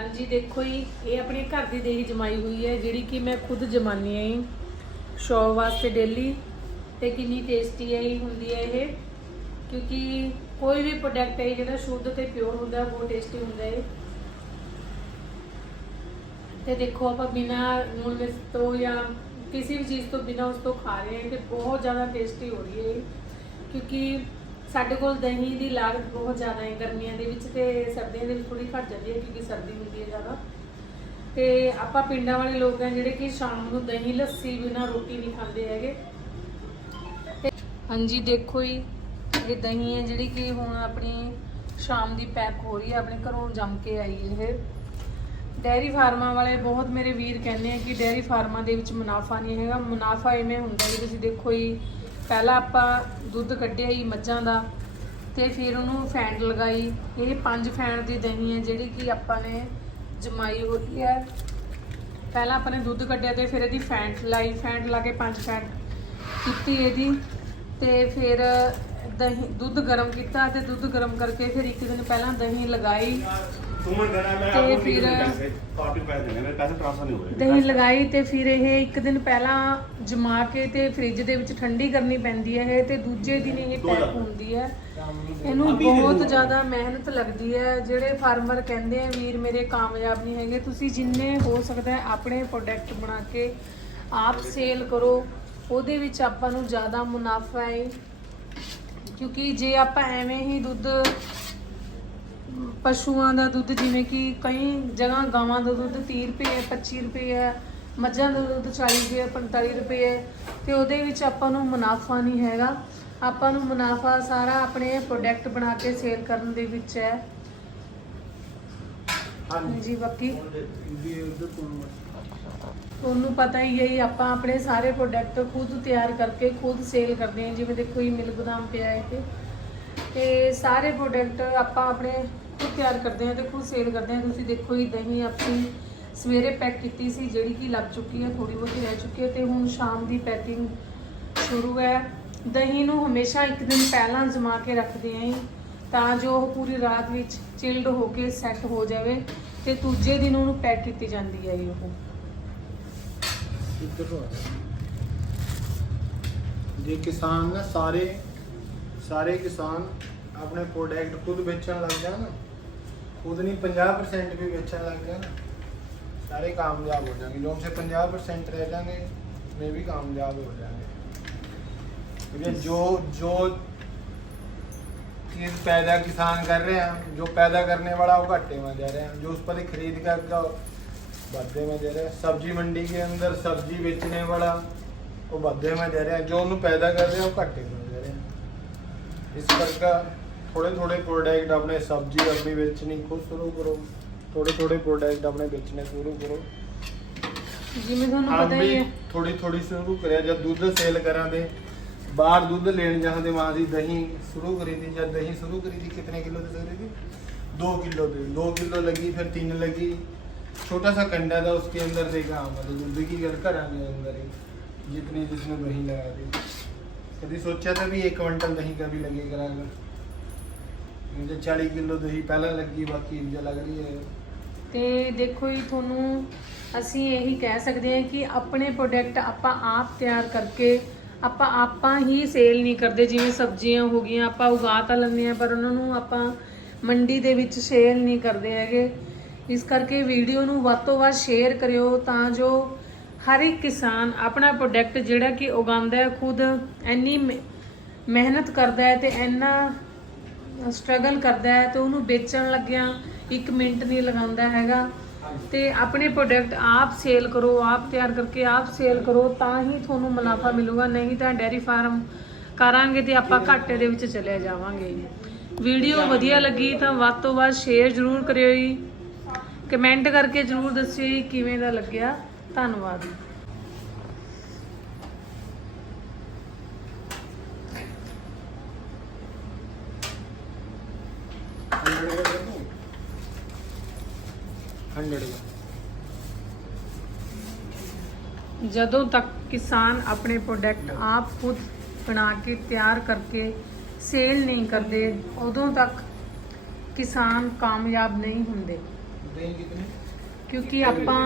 ਹਾਂਜੀ ਦੇਖੋ ਜੀ ਇਹ ਆਪਣੇ ਘਰ ਦੀ ਦੇਹੀ ਜਮਾਈ ਹੋਈ ਹੈ ਜਿਹੜੀ ਕਿ ਮੈਂ ਖੁਦ ਜਮਾਨੀ ਹੈ ਜੀ। ਸ਼ੌਪ ਵਾਸਤੇ ਡੇਲੀ ਤੇ ਕਿੰਨੀ ਟੇਸਟੀ ਹੈ ਹੁੰਦੀ ਹੈ ਇਹ। ਕਿਉਂਕਿ ਕੋਈ ਵੀ ਪ੍ਰੋਡਕਟ ਹੈ ਜਿਹੜਾ ਸ਼ੁੱਧ ਤੇ ਪਿਓਰ ਹੁੰਦਾ ਹੈ, ਬਹੁਤ ਟੇਸਟੀ ਹੁੰਦਾ ਹੈ। ਤੇ ਦੇਖੋ ਆਪਾਂ ਬਿਨਾ ਨੂਣ ਮਿਰਚ ਤੋਂ ਜਾਂ ਕਿਸੇ ਵੀ ਚੀਜ਼ ਤੋਂ ਬਿਨਾ ਉਸ ਤੋਂ ਖਾ ਰਹੇ ਹਾਂ ਤੇ ਬਹੁਤ ਜ਼ਿਆਦਾ ਟੇਸਟੀ ਹੋ ਰਹੀ ਹੈ ਇਹ। ਕਿਉਂਕਿ ਸਾਡੇ ਕੋਲ ਦਹੀਂ ਦੀ ਲਾਗਤ ਬਹੁਤ ਜ਼ਿਆਦਾ ਹੈ ਗਰਮੀਆਂ ਦੇ ਵਿੱਚ ਤੇ ਸਰਦੀਆਂ ਦੇ ਵਿੱਚ ਥੋੜੀ ਘੱਟ ਜਾਂਦੀ ਹੈ ਕਿਉਂਕਿ ਸਰਦੀ ਹੁੰਦੀ ਹੈ ਜ਼ਿਆਦਾ। ਤੇ ਆਪਾਂ ਪਿੰਡਾਂ ਵਾਲੇ ਲੋਕ ਹਾਂ ਜਿਹੜੇ ਕਿ ਸ਼ਾਮ ਨੂੰ ਦਹੀਂ, ਲੱਸੀ ਬਿਨਾ ਰੋਟੀ ਨਹੀਂ ਖਾਂਦੇ ਹੈਗੇ। ਹਾਂਜੀ, ਦੇਖੋ ਜੀ, ਇਹ ਦਹੀਂ ਹੈ ਜਿਹੜੀ ਕਿ ਹੁਣ ਆਪਣੀ ਸ਼ਾਮ ਦੀ ਪੈਕ ਹੋ ਰਹੀ ਹੈ, ਆਪਣੇ ਘਰੋਂ ਜੰਮ ਕੇ ਆਈ ਹੈ ਇਹ। ਡੈਰੀ ਫਾਰਮਾਂ ਵਾਲੇ ਬਹੁਤ ਮੇਰੇ ਵੀਰ ਕਹਿੰਦੇ ਆ ਕਿ ਡੈਰੀ ਫਾਰਮਾਂ ਦੇ ਵਿੱਚ ਮੁਨਾਫਾ ਨਹੀਂ ਹੈਗਾ। ਮੁਨਾਫਾ ਇਵੇਂ ਹੁੰਦਾ ਜੀ ਤੁਸੀਂ ਦੇਖੋ ਜੀ ਪਹਿਲਾਂ ਆਪਾਂ ਦੁੱਧ ਕੱਢਿਆ ਜੀ ਮੱਝਾਂ ਦਾ ਤੇ ਫਿਰ ਉਹਨੂੰ ਫੈਂਟ ਲਗਾਈ। ਇਹ ਪੰਜ ਫੈਂਟ ਦੀ ਦਹੀਂ ਹੈ, ਜਿਹੜੀ ਕਿ ਆਪਾਂ ਨੇ ਜਮਾਈ ਹੋਈ ਹੈ। ਪਹਿਲਾਂ ਆਪਾਂ ਨੇ ਦੁੱਧ ਕੱਢਿਆ ਤੇ ਫਿਰ ਇਹਦੀ ਫੈਂਟ ਲਾਈ, ਫੈਂਟ ਲਾ ਕੇ ਪੰਜ ਫੈਂਟ ਕੀਤੀ ਇਹਦੀ। ਤੇ ਫਿਰ ਦਹੀਂ, ਦੁੱਧ ਗਰਮ ਕੀਤਾ ਤੇ ਦੁੱਧ ਗਰਮ ਕਰਕੇ ਫਿਰ ਇੱਕ ਦਿਨ ਪਹਿਲਾਂ ਦਹੀਂ ਲਗਾਈ। ਦਹੀਂ ਲਗਾਈ ਤੇ ਫਿਰ ਇਹ ਇੱਕ ਦਿਨ ਪਹਿਲਾਂ ਜਮਾ ਕੇ ਤੇ ਫ੍ਰਿਜ ਦੇ ਵਿੱਚ ਠੰਡੀ ਕਰਨੀ ਪੈਂਦੀ ਹੈ ਇਹ ਤੇ ਦੂਜੇ ਦਿਨ ਇਹ ਪੈਕ ਹੁੰਦੀ ਹੈ। ਇਹਨੂੰ ਬਹੁਤ ਜ਼ਿਆਦਾ ਮਿਹਨਤ ਲੱਗਦੀ ਹੈ। ਜਿਹੜੇ ਫਾਰਮਰ ਕਹਿੰਦੇ ਆ ਵੀਰ ਮੇਰੇ ਕਾਮਯਾਬ ਨਹੀਂ ਹੈਗੇ ਤੁਸੀਂ ਜਿੰਨੇ ਹੋ ਸਕਦਾ ਹੈ ਆਪਣੇ ਪ੍ਰੋਡਕਟ ਬਣਾ ਕੇ ਆਪ ਸੇਲ ਕਰੋ। ਉਹਦੇ ਵਿੱਚ ਆਪਾਂ ਨੂੰ ਜ਼ਿਆਦਾ ਮੁਨਾਫਾ ਹੈ। ਕਿਉਂਕਿ ਜੇ ਆਪਾਂ ਐਵੇਂ ਹੀ ਦੁੱਧ ਪਸ਼ੂਆਂ ਦਾ ਦੁੱਧ ਜਿਵੇਂ ਕਿ ਕਈ ਜਗ੍ਹਾ ਗਾਵਾਂ ਦਾ ਦੁੱਧ 30 ਰੁਪਏ ਹੈ 25 ਰੁਪਏ ਹੈ ਮੱਝਾਂ ਦਾ ਦੁੱਧ 40 ਰੁਪਏ 45 ਰੁਪਏ ਹੈ ਤੇ ਉਹਦੇ ਵਿੱਚ ਆਪਾਂ ਨੂੰ ਮੁਨਾਫਾ ਨਹੀਂ ਹੈਗਾ। ਆਪਾਂ ਨੂੰ ਮੁਨਾਫਾ ਸਾਰਾ ਆਪਣੇ ਪ੍ਰੋਡਕਟ ਬਣਾ ਕੇ ਸੇਲ ਕਰਨ ਦੇ ਵਿੱਚ ਹੈ। ਹਾਂਜੀ। ਬਾਕੀ? ਤੁਹਾਨੂੰ ਪਤਾ ਹੀ ਹੈ ਆਪਾਂ ਆਪਣੇ ਸਾਰੇ ਪ੍ਰੋਡਕਟ ਖੁਦ ਤਿਆਰ ਕਰਕੇ ਖੁਦ ਸੇਲ ਕਰਦੇ ਹਾਂ। ਜਿਵੇਂ ਦੇਖੋ ਇਹ ਮਿਲ ਬਦਾਮ ਪਿਆ ਹੈ ਤੇ ਸਾਰੇ ਪ੍ਰੋਡਕਟ ਆਪਾਂ ਆਪਣੇ ਖੁਦ ਤਿਆਰ ਕਰਦੇ ਹਾਂ ਤੇ ਖੁਦ ਸੇਲ ਕਰਦੇ ਹਾਂ ਤੁਸੀਂ ਦੇਖੋ ਇਹ ਦਹੀਂ ਆਪਣੀ ਸਵੇਰੇ ਪੈਕ ਕੀਤੀ ਸੀ, ਜਿਹੜੀ ਕਿ ਲੱਗ ਚੁੱਕੀ ਹੈ ਥੋੜੀ ਬਹੁਤੀ ਰਹਿ ਚੁੱਕੀ ਹੈ ਤੇ ਹੁਣ ਸ਼ਾਮ ਦੀ ਪੈਕਿੰਗ ਸ਼ੁਰੂ ਹੈ। ਦਹੀਂ ਨੂੰ ਹਮੇਸ਼ਾ ਇੱਕ ਦਿਨ ਪਹਿਲਾਂ ਜਮਾ ਕੇ ਰੱਖਦੇ ਆਂ ਤਾਂ ਜੋ ਉਹ ਪੂਰੀ ਰਾਤ ਵਿੱਚ ਚਿਲਡ ਹੋ ਕੇ ਸੈੱਟ ਹੋ ਜਾਵੇ ਤੇ ਦੂਜੇ ਦਿਨ ਉਹਨੂੰ ਪੈਕ ਕੀਤੀ ਜਾਂਦੀ ਹੈ ਜੀ ਉਹ। ਜੇ। ਕਿਸਾਨ ਨਾ ਸਾਰੇ ਸਾਰੇ ਕਿਸਾਨ ਆਪਣੇ ਪ੍ਰੋਡਕਟ ਖੁਦ ਵੇਚਣ ਲੱਗ ਜਾਣ खुद नहीं पंजाह परसेंट भी बेचने लग गया ना सारे कामयाब हो जाएंगे जो हमसे पंजाह परसेंट रह जाएंगे वे भी कामयाब हो जाएंगे क्योंकि जो जो चीज़ पैदा किसान कर रहे हैं जो पैदा करने वाला वो घाटे में जा रहे हैं जो उस पर खरीद कर वाधे में दे रहे हैं सब्जी मंडी के अंदर सब्जी बेचने वाला वो वाधे में दे रहे हैं जो उन्होंने पैदा कर रहे हैं वो घाटे में दे रहे हैं इस पर का ਥੋੜੇ ਥੋੜੇ ਪ੍ਰੋਡਕਟ ਆਪਣੇ ਸਬਜ਼ੀ ਆਪਣੀ ਵੇਚਣੀ ਖੁਦ ਸ਼ੁਰੂ ਕਰੋ ਥੋੜੇ ਥੋੜੇ ਪ੍ਰੋਡਕਟ ਆਪਣੇ ਵੇਚਣੇ ਸ਼ੁਰੂ ਕਰੋ ਜਿਵੇਂ ਤੁਹਾਨੂੰ ਆਪ ਪਤਾ ਹੀ ਵੀ ਹੈ ਥੋੜੀ ਥੋੜੀ ਸ਼ੁਰੂ ਕਰਿਆ ਜਦ ਦੁੱਧ ਸੇਲ ਕਰਾਂਦੇ ਬਾਹਰ ਦੁੱਧ ਲੈਣ ਜਾਂਦੇ ਮਾਂ ਦੀ ਦਹੀਂ ਸ਼ੁਰੂ ਕਰੀ ਦੀ ਜਦ ਦਹੀਂ ਸ਼ੁਰੂ ਕਰੀ ਦੀ ਕਿਤਨੇ ਕਿਲੋ ਦੀ ਕਰੀ ਦੀ 2 किलो दी दो किलो लगी फिर तीन लगी छोटा सा कंडा था उसके अंदर देखा मतलब दूध की घर कराने अंदर ही जितनी जिसमें दही लगा दी कभी सोचा था भी एक क्विंटल दही का भी लगेगा अगर ਜੇ 40 ਕਿਲੋ ਦਹੀਂ ਪਹਿਲਾਂ ਲੱਗੀ, ਬਾਕੀ ਇੰਜ ਲੱਗ ਰਹੀ ਹੈ। ਤੇ ਦੇਖੋ ਜੀ, ਤੁਹਾਨੂੰ ਅਸੀਂ ਇਹੀ ਕਹਿ ਸਕਦੇ ਹਾਂ ਕਿ ਆਪਣੇ ਪ੍ਰੋਡਕਟ ਆਪਾਂ ਆਪ ਤਿਆਰ ਕਰਕੇ, ਆਪਾਂ ਆਪਾਂ ਹੀ ਸੇਲ ਨਹੀਂ ਕਰਦੇ, ਜਿਵੇਂ ਸਬਜ਼ੀਆਂ ਹੋ ਗਈਆਂ, ਆਪਾਂ ਉਗਾ ਤਾਂ ਲੈਂਦੇ ਆ ਪਰ ਉਹਨਾਂ ਨੂੰ ਆਪਾਂ ਮੰਡੀ ਦੇ ਵਿੱਚ ਸੇਲ ਨਹੀਂ ਕਰਦੇ ਹੈਗੇ। ਇਸ ਕਰਕੇ ਵੀਡੀਓ ਨੂੰ ਵੱਧ ਤੋਂ ਵੱਧ ਸ਼ੇਅਰ ਕਰਿਓ, ਤਾਂ ਜੋ ਹਰ ਇੱਕ ਕਿਸਾਨ ਆਪਣਾ ਪ੍ਰੋਡਕਟ ਜਿਹੜਾ ਕਿ ਉਗਾਉਂਦਾ ਹੈ, ਖੁਦ ਐਨੀ ਮਿਹਨਤ ਕਰਦਾ ਹੈ ਤੇ ਇੰਨਾ ਸਟਰਗਲ ਕਰਦਾ ਹੈ ਤੇ ਉਹਨੂੰ ਵੇਚਣ ਲੱਗਿਆ 1 ਮਿੰਟ ਨਹੀਂ ਲਗਾਉਂਦਾ ਹੈਗਾ। ਤੇ ਆਪਣੇ ਪ੍ਰੋਡਕਟ ਆਪ ਸੇਲ ਕਰੋ, ਆਪ ਤਿਆਰ ਕਰਕੇ ਆਪ ਸੇਲ ਕਰੋ, ਤਾਂ ਹੀ ਤੁਹਾਨੂੰ ਮੁਨਾਫਾ ਮਿਲੂਗਾ, ਨਹੀਂ ਤਾਂ ਡੈਰੀ ਫਾਰਮ ਕਰਾਂਗੇ ਤੇ ਆਪਾਂ ਘਾਟੇ ਦੇ ਵਿੱਚ ਚਲੇ ਜਾਵਾਂਗੇ। ਵੀਡੀਓ ਵਧੀਆ ਲੱਗੀ ਤਾਂ ਵੱਧ ਤੋਂ ਵੱਧ ਸ਼ੇਅਰ ਜ਼ਰੂਰ ਕਰਿਓ ਜੀ। ਕਮੈਂਟ ਕਰਕੇ ਜ਼ਰੂਰ ਦੱਸਿਓ ਜੀ ਕਿਵੇਂ ਦਾ ਲੱਗਿਆ। ਧੰਨਵਾਦ। ਜਦੋਂ ਤੱਕ ਕਿਸਾਨ ਆਪਣੇ ਪ੍ਰੋਡਕਟ ਆਪ ਖੁਦ ਬਣਾ ਕੇ ਤਿਆਰ ਕਰਕੇ ਸੇਲ ਨਹੀਂ ਕਰਦੇ ਉਦੋਂ ਤੱਕ ਕਿਸਾਨ ਕਾਮਯਾਬ ਨਹੀਂ ਹੁੰਦੇ। ਕਿਉਂਕਿ ਆਪਾਂ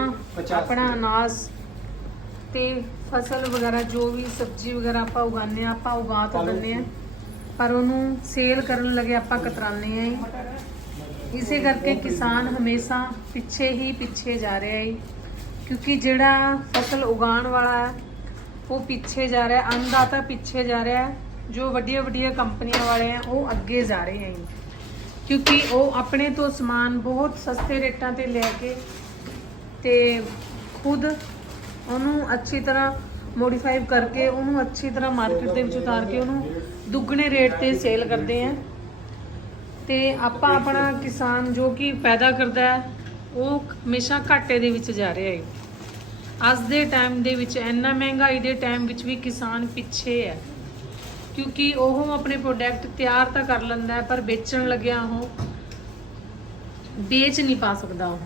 ਆਪਣਾ ਅਨਾਜ ਤੇ ਫਸਲ ਵਗੈਰਾ ਜੋ ਵੀ ਸਬਜ਼ੀ ਵਗੈਰਾ ਆਪਾਂ ਉਗਾਉਂਦੇ ਆ ਆਪਾਂ ਉਗਾ ਤਾਂ ਦਿੰਦੇ ਆ ਪਰ ਉਹਨੂੰ ਸੇਲ ਕਰਨ ਲੱਗੇ ਆਪਾਂ ਕਤਰਾਨੇ ਆ ਇਸੇ ਕਰਕੇ ਕਿਸਾਨ ਹਮੇਸ਼ਾ ਪਿੱਛੇ ਹੀ ਪਿੱਛੇ ਜਾ ਰਿਹਾ ਹੈ ਕਿਉਂਕਿ ਜਿਹੜਾ ਫਸਲ ਉਗਾਉਣ ਵਾਲਾ ਹੈ, ਉਹ ਪਿੱਛੇ ਜਾ ਰਿਹਾ ਹੈ ਅੰਨਦਾਤਾ ਪਿੱਛੇ ਜਾ ਰਿਹਾ ਜੋ ਵੱਡੀਆਂ ਵੱਡੀਆਂ ਕੰਪਨੀਆਂ ਵਾਲੇ ਆ ਉਹ ਅੱਗੇ ਜਾ ਰਹੇ ਹੈ। ਕਿਉਂਕਿ ਉਹ ਆਪਣੇ ਤੋਂ ਸਮਾਨ ਬਹੁਤ ਸਸਤੇ ਰੇਟਾਂ ਤੇ ਲੈ ਕੇ ਤੇ ਖੁਦ ਉਹਨੂੰ ਅੱਛੀ ਤਰ੍ਹਾਂ ਮੋਡੀਫਾਈ ਕਰਕੇ ਉਹਨੂੰ ਅੱਛੀ ਤਰ੍ਹਾਂ ਮਾਰਕੀਟ ਦੇ ਵਿੱਚ ਉਤਾਰ ਕੇ ਉਹਨੂੰ ਦੁੱਗਣੇ ਰੇਟ ਤੇ ਸੇਲ ਕਰਦੇ ਆ ਤੇ ਆਪਾਂ ਆਪਣਾ ਕਿਸਾਨ ਜੋ ਕਿ ਪੈਦਾ ਕਰਦਾ ਹੈ, ਉਹ ਹਮੇਸ਼ਾ ਘਾਟੇ ਦੇ ਵਿੱਚ ਜਾ ਰਿਹਾ ਹੈ। ਅੱਜ ਦੇ ਟਾਈਮ ਦੇ ਵਿੱਚ ਇੰਨਾ ਮਹਿੰਗਾਈ ਦੇ ਟਾਈਮ ਵਿੱਚ ਵੀ ਕਿਸਾਨ ਪਿੱਛੇ ਹੈ। ਕਿਉਂਕਿ ਉਹ ਆਪਣੇ ਪ੍ਰੋਡਕਟ ਤਿਆਰ ਤਾਂ ਕਰ ਲੈਂਦਾ ਪਰ ਵੇਚਣ ਲੱਗਿਆ ਉਹ, ਵੇਚ ਨਹੀਂ ਪਾ ਸਕਦਾ ਉਹ।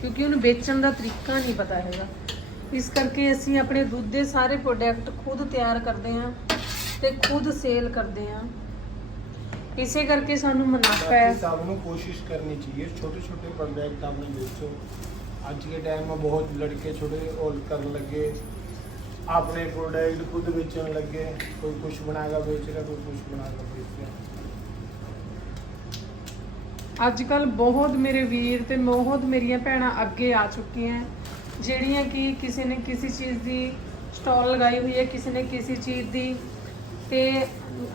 ਕਿਉਂਕਿ ਉਹਨੂੰ ਵੇਚਣ ਦਾ ਤਰੀਕਾ ਨਹੀਂ ਪਤਾ ਹੈਗਾ। ਇਸ ਕਰਕੇ ਅਸੀਂ ਆਪਣੇ ਦੁੱਧ ਦੇ ਸਾਰੇ ਪ੍ਰੋਡਕਟ ਖੁਦ ਤਿਆਰ ਕਰਦੇ ਹਾਂ ਤੇ ਖੁਦ ਸੇਲ ਕਰਦੇ ਹਾਂ। ਇਸੇ ਕਰਕੇ ਸਾਨੂੰ ਮੁਨਾਫਾ ਹੈ ਬਾਕੀ ਨੂੰ ਕੋਸ਼ਿਸ਼ ਕਰਨੀ ਚਾਹੀਏ। ਛੋਟੇ ਛੋਟੇ ਪ੍ਰੋਜੈਕਟ ਆਪਣੇ ਦੇਖੋ। ਅੱਜ ਦੇ ਟਾਈਮ ਮੇ ਬਹੁਤ ਲੜਕੇ ਛੋਟੇ ਔਰ ਕਰਨ ਲੱਗੇ। ਆਪਣੇ ਪ੍ਰੋਡਕਟ ਖੁਦ ਵੇਚਣ ਲੱਗੇ। ਕੋਈ ਕੁਝ ਬਣਾ ਕੇ ਕੋਈ ਕੁਝ ਬਣਾ ਕੇ ਅੱਜ ਕੱਲ ਬਹੁਤ ਮੇਰੇ ਵੀਰ ਤੇ ਬਹੁਤ ਮੇਰੀਆਂ ਭੈਣਾਂ ਅੱਗੇ ਆ ਚੁੱਕੀਆਂ। ਜਿਹੜੀਆਂ ਕਿ ਕਿਸੇ ਨੇ ਕਿਸੇ ਚੀਜ਼ ਦੀ ਸਟਾਲ ਲਗਾਈ ਹੋਈ ਹੈ ਕਿਸੇ ਨੇ ਕਿਸੇ ਚੀਜ਼ ਦੀ ਤੇ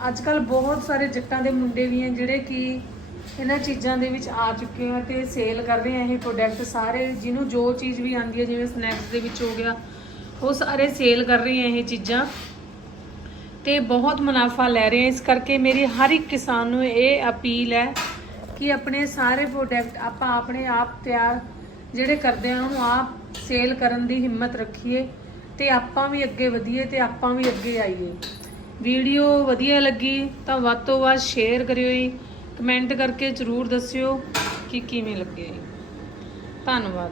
ਅੱਜ ਕੱਲ ਬਹੁਤ ਸਾਰੇ ਜੱਟਾਂ ਦੇ ਮੁੰਡੇ ਵੀ ਹੈ ਜਿਹੜੇ ਕਿ ਇਹਨਾਂ ਚੀਜ਼ਾਂ ਦੇ ਵਿੱਚ ਆ ਚੁੱਕੇ ਆ ਤੇ ਸੇਲ ਕਰ ਰਹੇ ਆ ਇਹ ਪ੍ਰੋਡਕਟ ਸਾਰੇ, ਜਿਹਨੂੰ ਜੋ ਚੀਜ਼ ਵੀ ਆਂਦੀ ਹੈ, ਜਿਵੇਂ ਸਨੈਕਸ ਦੇ ਵਿੱਚ ਹੋ ਗਿਆ, ਉਹ ਸਾਰੇ ਸੇਲ ਕਰ ਰਹੇ ਆ ਇਹ ਚੀਜ਼ਾਂ। ਤੇ ਬਹੁਤ ਮੁਨਾਫਾ ਲੈ ਰਹੇ ਆ। ਇਸ ਕਰਕੇ ਮੇਰੀ ਹਰ ਇੱਕ ਕਿਸਾਨ ਨੂੰ ਇਹ ਅਪੀਲ ਹੈ ਕਿ ਆਪਣੇ ਸਾਰੇ ਪ੍ਰੋਡਕਟ ਆਪਾਂ ਆਪਣੇ ਆਪ ਤਿਆਰ ਜਿਹੜੇ ਕਰਦੇ ਆ, ਉਹਨੂੰ ਆਪ ਸੇਲ ਕਰਨ ਦੀ ਹਿੰਮਤ ਰੱਖੀਏ ਤੇ ਆਪਾਂ ਵੀ ਅੱਗੇ ਵਧੀਏ ਤੇ ਆਪਾਂ ਵੀ ਅੱਗੇ ਆਈਏ। ਵੀਡੀਓ ਵਧੀਆ ਲੱਗੀ ਤਾਂ ਵੱਧ ਤੋਂ ਵੱਧ ਸ਼ੇਅਰ ਕਰਿਓ ਜੀ। ਕਮੈਂਟ ਕਰਕੇ ਜਰੂਰ ਦੱਸਿਓ ਕਿ ਕਿਵੇਂ ਲੱਗੇ ਧੰਨਵਾਦ